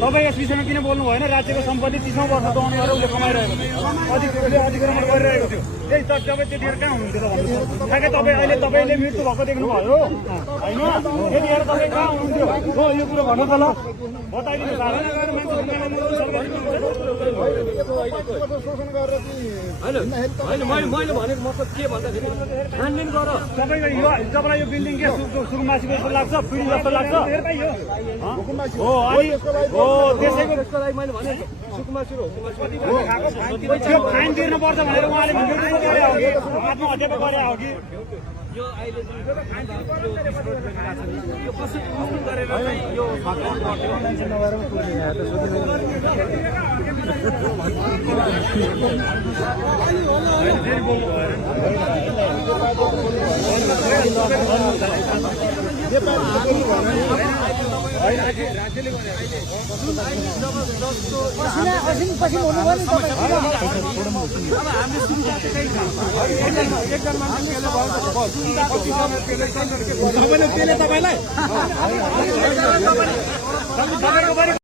तपाईँ यस विषयमा किन बोल्नु भएन? राज्यको सम्पत्ति 30औं वर्ष दौड गरेर उसले कमाइरहेको थियो, अतिक्रमण गरिरहेको थियो। त्यही त तपाईँ त्यतिखेर कहाँ हुनुहुन्थ्यो त भन्नुहोस्? ठ्याक्कै तपाईँले मृत्यु भएको देख्नुभयो होइन? त्यतिखेर तपाईँ कहाँ हुनुहुन्थ्यो? हो यो कुरो भन्नु त ल, बताइदिनु। मैले भनेको मतलब के भन्दाखेरि छानबिन गर। तपाईँलाई यो बिल्डिङ के सुकुमासीको जस्तो लाग्छ, पिडी जस्तो लाग्छ? हो अनि हो त्यसैको लागि मैले भने सुकुमासी र हुकुमासी त्यो फाइन तिर्नुपर्छ भनेर उहाँले आत्महत्या पो गरे हो कि? यो अहिले यो कसरी गरेर चाहिँ यो तपाईँलाई